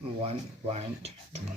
1.2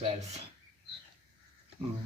12.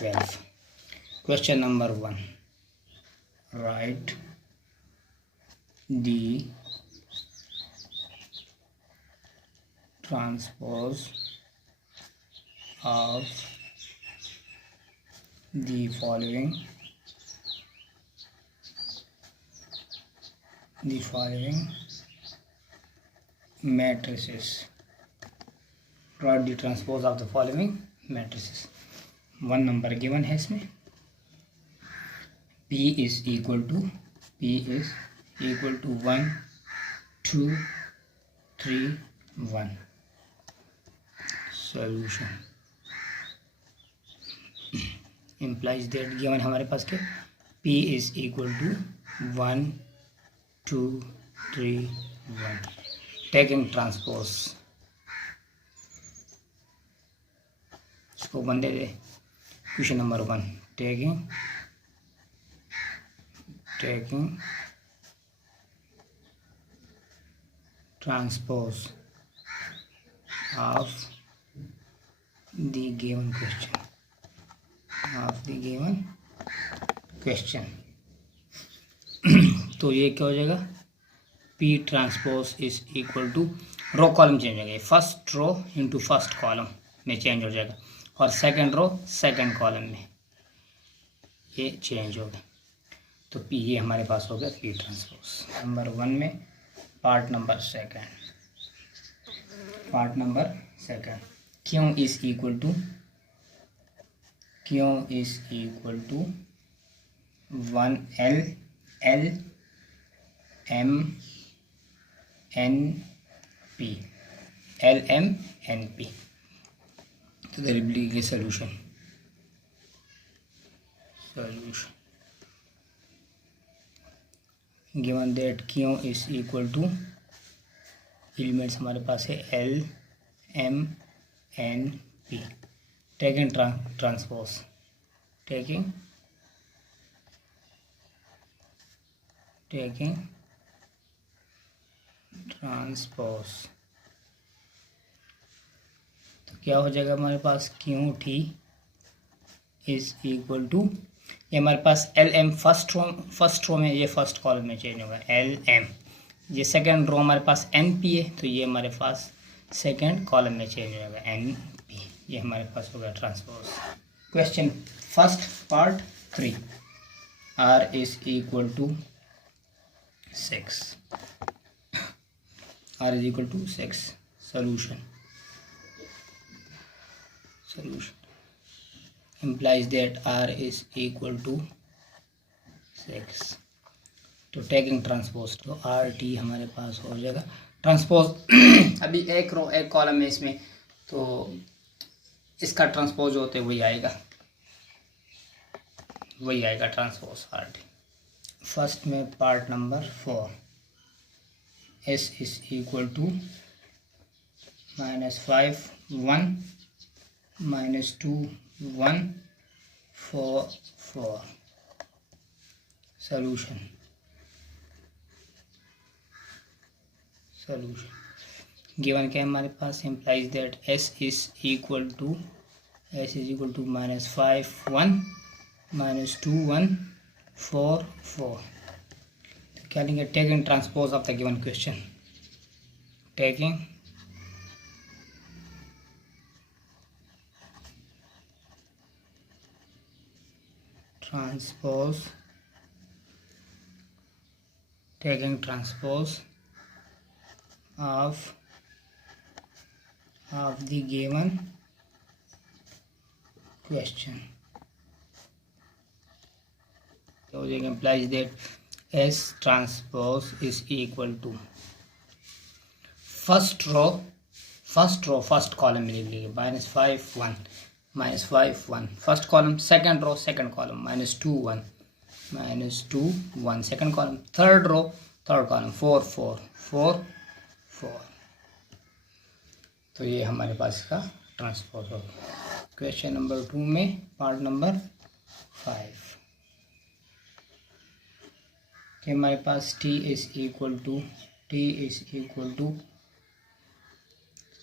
12. Question number 1. Write the transpose of the following matrices. Write the transpose of the following matrices. One number given है इसमें. P is equal to 1 2 3 1. Solution implies that given हमारे पास क्या, P is equal to 1 2 3 1. Taking transpose इसको बंदे दे. Question number 1. taking transpose of the given question. तो ये क्या हो जाएगा, P transpose is equal to, row column change हो गया, first row into first column में चेंज हो जाएगा और सेकंड रो सेकंड कॉलम में ये चेंज हो गया. तो P ये हमारे पास हो गया P ट्रांसपोज. नंबर 1 में पार्ट नंबर सेकंड. क्यों is equal to 1 L M N P. तो there will be a solution. Given that Q is equal to, elements हमारे पास है L M N P. Taking transpose, तो क्या हो जाएगा हमारे पास, Q T is equal to, ये हमारे पास एल एम फर्स्ट रो में, ये फर्स्ट कॉलम में चेंज होगा एल एम. ये सेकंड रो हमारे पास एन पी है तो ये हमारे पास सेकंड कॉलम में चेंज होगा एन पी. ये हमारे पास होगा transpose. Question first part 3. R is equal to 6. R is equal to 6. Solution implies that R is equal to 6. तो टेकिंग ट्रांसपोज, तो आर टी हमारे पास हो जाएगा ट्रांसपोज. अभी एक रो एक कॉलम है इसमें, तो इसका ट्रांसपोज होते वही आएगा ट्रांसपोज आर टी. फर्स्ट में part number 4. S is equal to -5 1 -2 1 4 4. Solution given क्या हमारे पास, implies that S is equal to -5 1 -2 1 4 4. क्या लेंगे, taking transpose of the given question. Taking transpose of the given question. So it implies that S transpose is equal to first column में लिख लीजिए -5 1 first column, second column -2 1 second column, third row third column 4 4 4 4, तो ये हमारे पास इसका transpose होगा। Question number 2 में part number 5 कि हमारे पास t इज इक्वल टू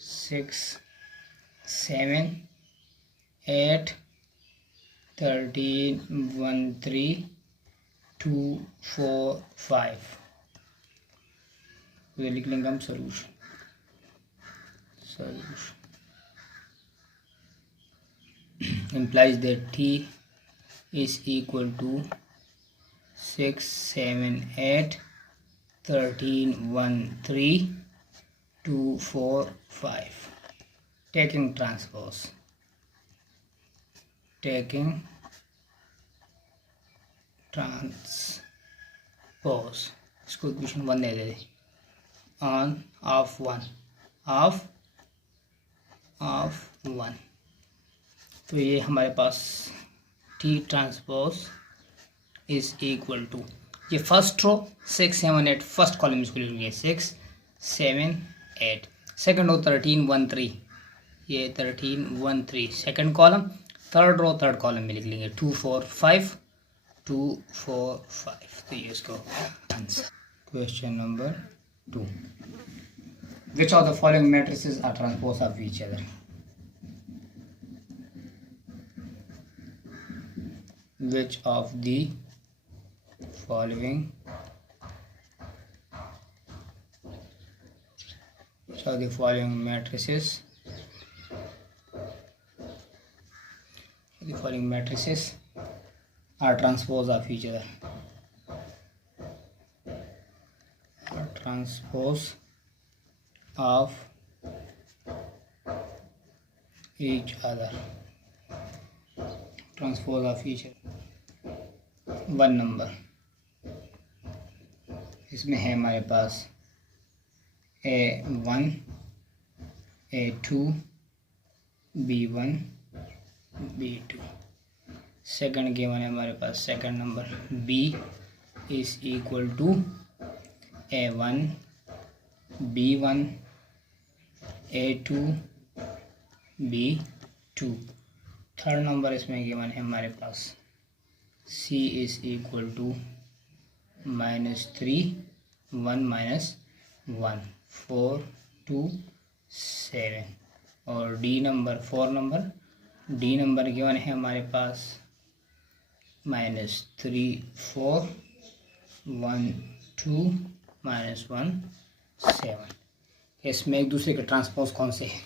6 7 8 13 1 3 2 4 5, ये लिख लेंगे हम solution implies that t is equal to 6 7 8 13 1 3 2 4 5. taking transpose इसको इक्वेशन 1 दे दे, ऑन ऑफ 1, तो ये हमारे पास T transpose is equal to, ये फर्स्ट रो 6 7 8 फर्स्ट कॉलम इसको लिख लेंगे 6 7 8, सेकंड रो 13 1 3, ये 13 1 3 second column, third row third column में लिख लेंगे 2 4 5 2 4 5, तो ये इसको answer. Question number 2, which of the following matrices are transpose of each other? Which of the following matrices are transpose of each other? Transpose of each other, transpose of each other। 1 number इसमें है हमारे पास A1 A2 B1 B2, second given है हमारे पास second number B is equal to A1 B1 A2 B2, third number इसमें given है हमारे पास C इज इक्वल टू -3 1 -1 4 2 7, और D number 4 number D number given है हमारे पास -3 4 1 2 -1 7। इसमें एक दूसरे के ट्रांसपोज कौन से हैं,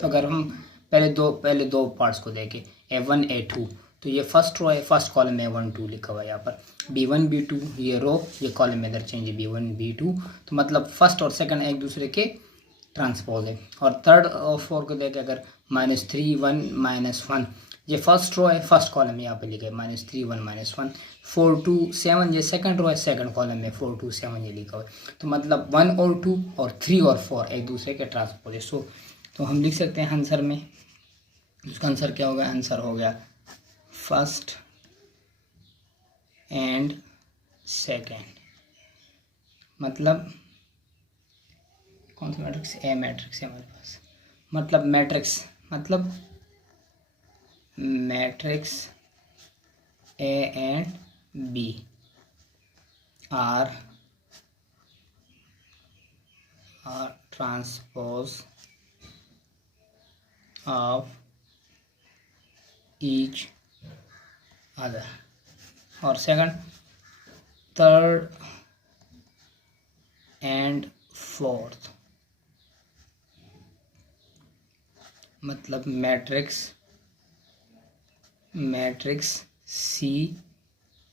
तो अगर हम पहले दो पार्ट्स को देखें A1 A2, तो ये फर्स्ट रो है, फर्स्ट कॉलम में 1 2 लिखा हुआ है यहाँ पर, B1 B2 ये रो, ये कॉलम में इधर चेंज है B1 B2, तो मतलब फर्स्ट और सेकंड एक दूसरे के ट्रांसपोज है। और थर्ड और फोर्थ को देखें अगर -3 1 -1, ये फर्स्ट रो है, फर्स्ट कॉलम में यहाँ पे लिखा है -3 1 -1, 4 2 7 ये सेकंड रो है, सेकंड कॉलम में 4 2 7 ये लिखा हुआ है, तो मतलब 1 और 2 और 3 और 4 एक दूसरे के ट्रांसपोज है। सो तो हम लिख सकते हैं आंसर में, उसका आंसर क्या होगा, आंसर हो गया फर्स्ट एंड सेकेंड, मतलब कौन सा मैट्रिक्स, ए मैट्रिक्स है हमारे पास, मतलब matrix A and B are transpose of each other, और सेकंड थर्ड एंड फोर्थ, मतलब matrix C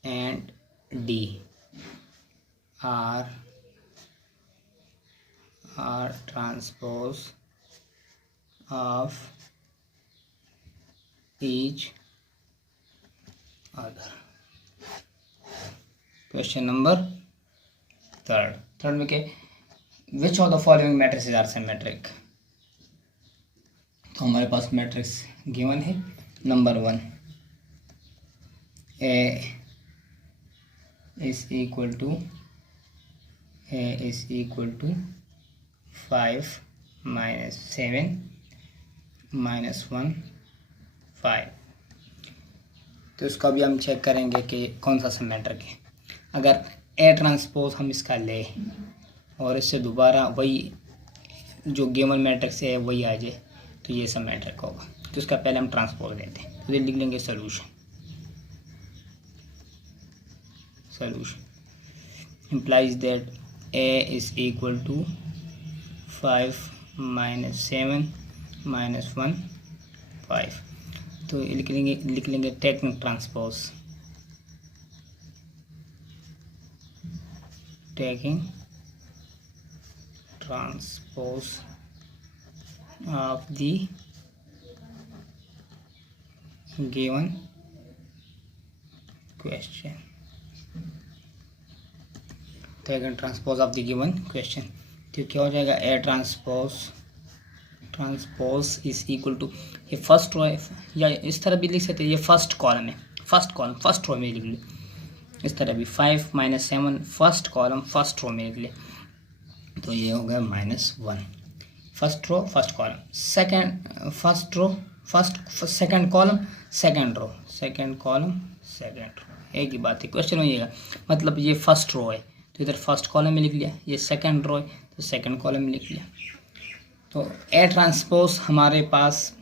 and D are transpose of each other। Question number third में क्या, which of the following matrices are symmetric, तो हमारे पास matrix given है number 1 A is equal to A is equal to 5 minus 7 minus 1 5. तो इसका भी हम चेक करेंगे कि कौन सा सिमेट्रिक है. अगर ए ट्रांसपोज हम इसका ले और इससे दोबारा वही जो गिवन मैट्रिक्स है वही आ जाए तो ये सिमेट्रिक होगा. तो इसका पहले हम ट्रांसपोज लेते हैं. तो ये लिख लेंगे solution. Solution implies that a is equal to 5 minus 7 minus 1 5. तो लिख लेंगे taking transpose. Taking transpose of the given question. Taking transpose of the given question. तो क्या हो जाएगा? A transpose is equal to, ये फर्स्ट रो है या इस तरह भी लिख सकते हैं, ये फर्स्ट कॉलम है. फर्स्ट रो में लिख ली. इस तरह भी 5 minus 7 first column first row में लिख ले. तो ये हो गया -1. First row first column. First रो second column second row second column second row. एक ही बात है. क्वेश्चन होइएगा मतलब ये फर्स्ट रो है तो इधर फर्स्ट कॉलम में लिख लिया. ये सेकंड रो है तो सेकंड कॉलम में लिख लिया. तो ए ट्रांसपोज हमारे पास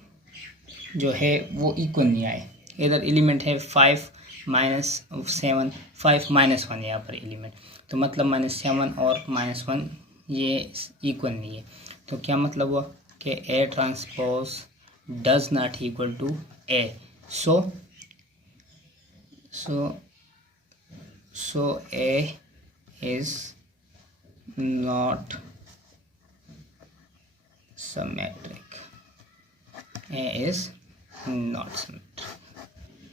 जो है वो इक्वल नहीं आए. इधर एलिमेंट है 5 minus 7 5 minus 1 यहाँ पर एलिमेंट. तो मतलब -7 और -1 ये इक्वल नहीं है. तो क्या मतलब हुआ कि A transpose does not equal to A. So A is not symmetric. A is not symmetric.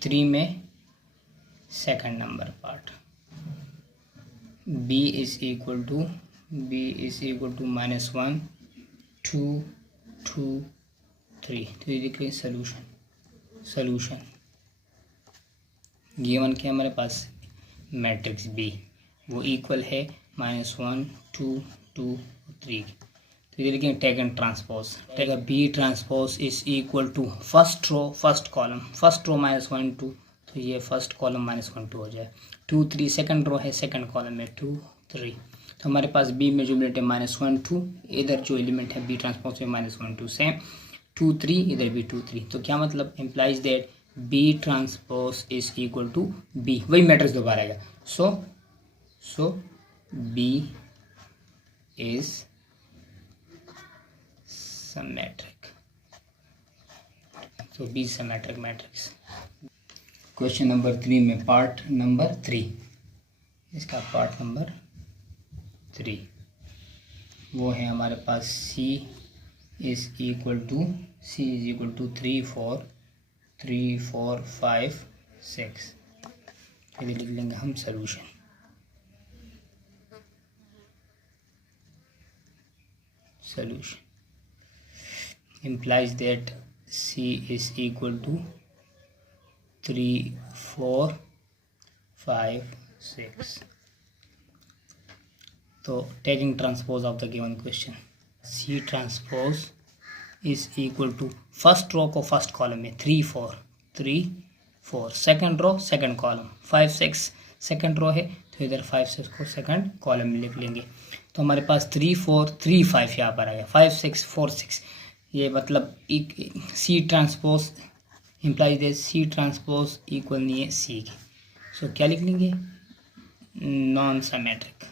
3 में सेकंड नंबर पार्ट. B is equal to -1 2 2 3. तो ये देखिए सोल्यूशन गिवन के हमारे पास मैट्रिक्स B वो इक्वल है -1 2 2 3. तो ये लिखेंगे taken transpose. B transpose is equal to first row first column. First row -1 2 तो ये फर्स्ट कॉलम -1 2 हो जाए. 2 3 सेकंड रो है सेकंड कॉलम में 2 3. तो हमारे पास B में जो एलिमेंट है -1 2. इधर जो एलिमेंट है B ट्रांसपोज में -1 2 सेम 2 3 इधर भी 2 3. तो क्या मतलब implies that B transpose is equal to B. वही मैट्रिक्स दोबारा आएगा. So B is symmetric. So B is symmetric matrix. Question number 3 में पार्ट नंबर 3. इसका पार्ट नंबर 3 वो है हमारे पास C is equal to 3 4 5 6. ये लिख लेंगे हम solution. Implies that C is equal to 3 4 5 6. तो taking transpose of the given question, C transpose is equal to first row को फर्स्ट कॉलम में 3 4 second row second column 5 6 second row है तो इधर 5 6 को सेकंड कॉलम में लिख लेंगे. तो हमारे पास 3 4 3 5 यहाँ पर आ गया. 5 6 4 6. ये मतलब C transpose implies the C transpose equal नहीं है C की. सो क्या लिख लेंगे? Non symmetric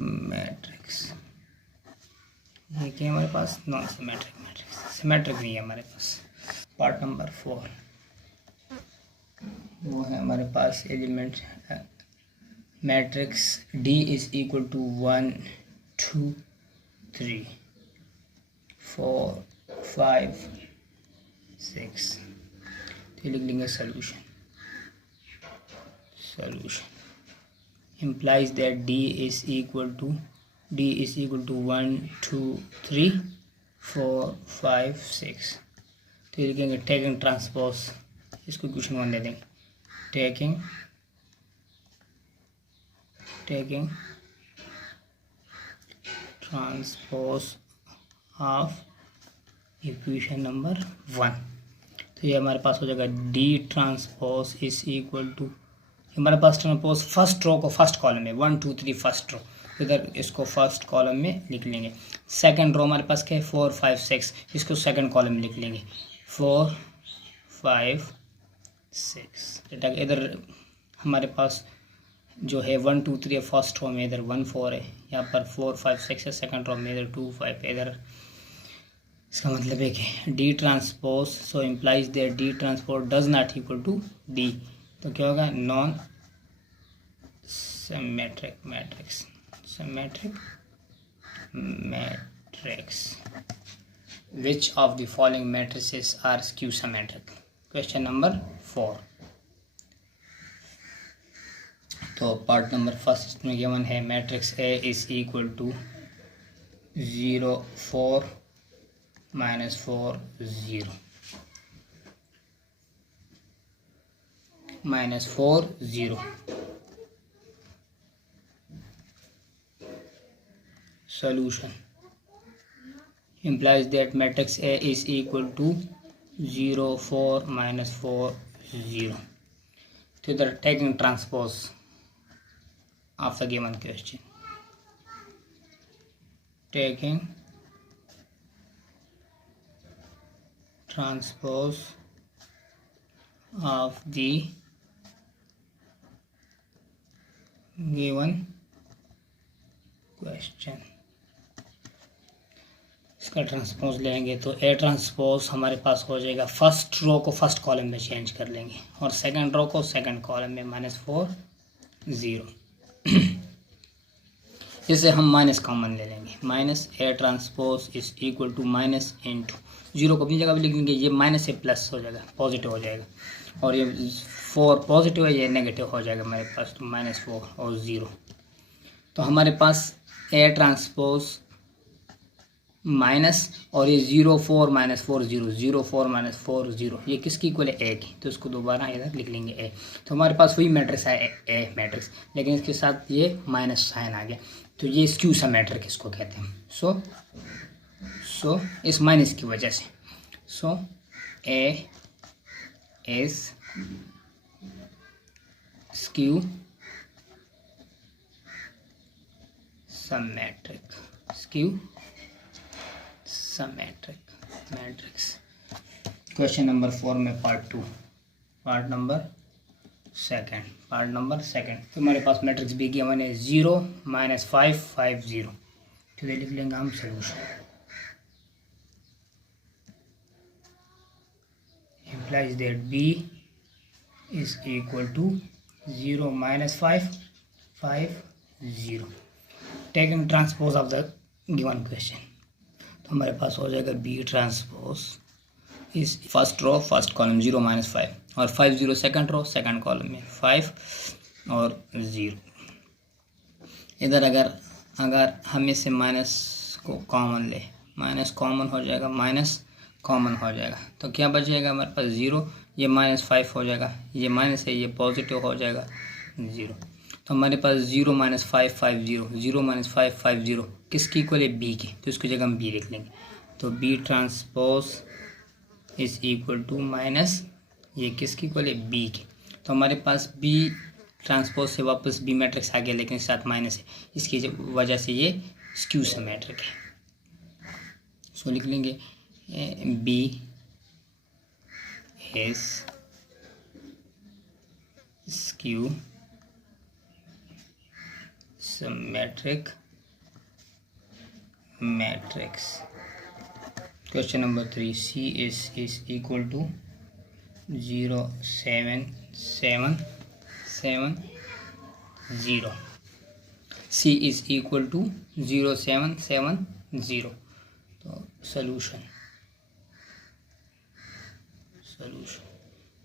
matrix. ये क्या हमारे पास? Non symmetric matrix. सिमेट्रिक नहीं है हमारे पास. पार्ट नंबर 4 वो है हमारे पास element matrix D is equal to 1 2 3 4 5 6. तो लिख लेंगे solution implies that D is equal to 1 2 3 4 5 6. तो लिखेंगे टेकिंग ट्रांसपोज. इसको क्वेश्चन 1 दे देंगे. taking transpose of equation number 1, तो ये हमारे पास हो जाएगा D transpose is equal to, हमारे पास ट्रांसपोज फर्स्ट रो को फर्स्ट कॉलम में 1 2 3 फर्स्ट रो, इधर इसको फर्स्ट कॉलम में लिख लेंगे। सेकंड रो हमारे पास क्या है 4 5 6, इसको सेकंड कॉलम में लिख लेंगे 4 5 6। इधर हमारे पास जो है 1 2 3 फर्स्ट रो में, इधर 1 4 है, यहाँ पर 4 5 6 है सेकंड रो में, इधर 2 5, इधर इसका मतलब है कि D transpose, so implies that D transpose does not equal to D, तो क्या होगा non symmetric matrix which of the following matrices are skew symmetric. Question number 4, तो पार्ट नंबर फर्स्ट में गिवन है matrix A is equal to 0 4 -4 0 -4 0। Solution implies that matrix A is equal to 0 4 -4 0 to the taking transpose of the given question. Taking transpose of the given question, इसका transpose लेंगे तो A transpose हमारे पास हो जाएगा, first row को first column में change कर लेंगे और सेकंड रो को सेकंड कॉलम में -4 0। जैसे हम माइनस कॉमन ले लेंगे, minus A transpose is equal to minus into 0 को अपनी जगह पे लिख लेंगे, ये माइनस से प्लस हो जाएगा, पॉजिटिव हो जाएगा, और ये 4 पॉजिटिव है, ये नेगेटिव हो जाएगा हमारे पास, तो -4 और 0। तो हमारे पास ए ट्रांसपोज माइनस और ये 0 4 -4 0 0 4 -4 0, ये किसकी इक्वल है ए की, तो इसको दोबारा इधर लिख लेंगे ए। तो हमारे पास वही मैट्रिक्स है ए मैट्रिक्स, लेकिन इसके साथ ये माइनस साइन आ गया, तो ये स्क्यू सिमेट्रिक इसको कहते हैं। सो इस माइनस की वजह से, so A is skew symmetric matrix. Question number 4 में पार्ट नंबर सेकंड, तो हमारे पास मैट्रिक्स बी की हमारे 0 -5 5 0, तो ये लिख लेंगे हम solution. implies that b is equal to 0 -5 5 0, taking transpose of the given question, तो हमारे पास हो जाएगा बी ट्रांसपोज इस फर्स्ट रो फर्स्ट कॉलम 0 -5 और 5 0 सेकंड रो सेकंड कॉलम में 5 और 0। इधर अगर हम इससे माइनस को कॉमन ले, माइनस कॉमन हो जाएगा, माइनस कॉमन हो जाएगा, तो क्या बचेगा हमारे पास 0, ये -5 हो जाएगा, ये माइनस है, ये पॉजिटिव हो जाएगा 0। तो हमारे पास 0 -5 5 0 0 -5 5 0 किसकी इक्वल है बी की, तो इसकी जगह हम बी लिख लेंगे, तो B transpose is equal to minus, ये किसकी इक्वल है बी की, तो हमारे पास बी ट्रांसपोज से वापस बी मैट्रिक्स आ गया, लेकिन साथ माइनस है, इसकी वजह से ये स्क्यू सिमेट्रिक है। सो लिख लेंगे B is skew symmetric matrix. Question number 3, C is equal to 0 7 7 7 0, C is equal to 0 7 7 0, तो solution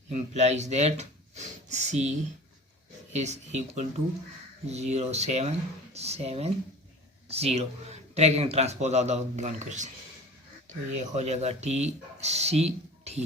implies that C is equal to 0 7 7 0, taking transpose of the given question, तो ये हो जाएगा T C T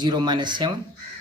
0 - 7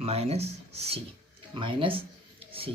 -c -c،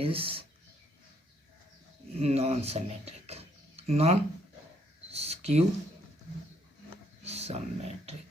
is non-symmetric, non-skew symmetric.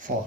4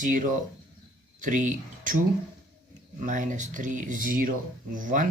0 3 2 -3 0 1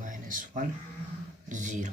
-1 0،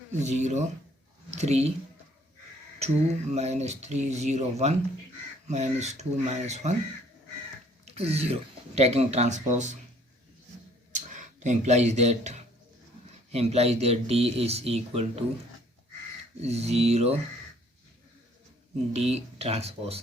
0 3 2 -3 0 1 -2 -1 0. Taking transpose to implies that D is equal to 0 D transpose.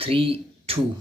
3 2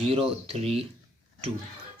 0 3 2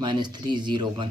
-3 0 1،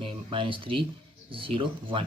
-3 0 1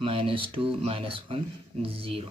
-2 -1 0،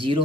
0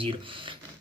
0،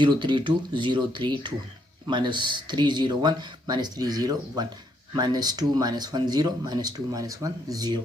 0 3 2 0 3 2 -3 0 1 -3 0 1 -2 -1 0 -2 -1 0،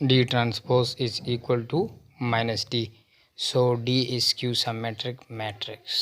D transpose is equal to -D, so D is skew symmetric matrix.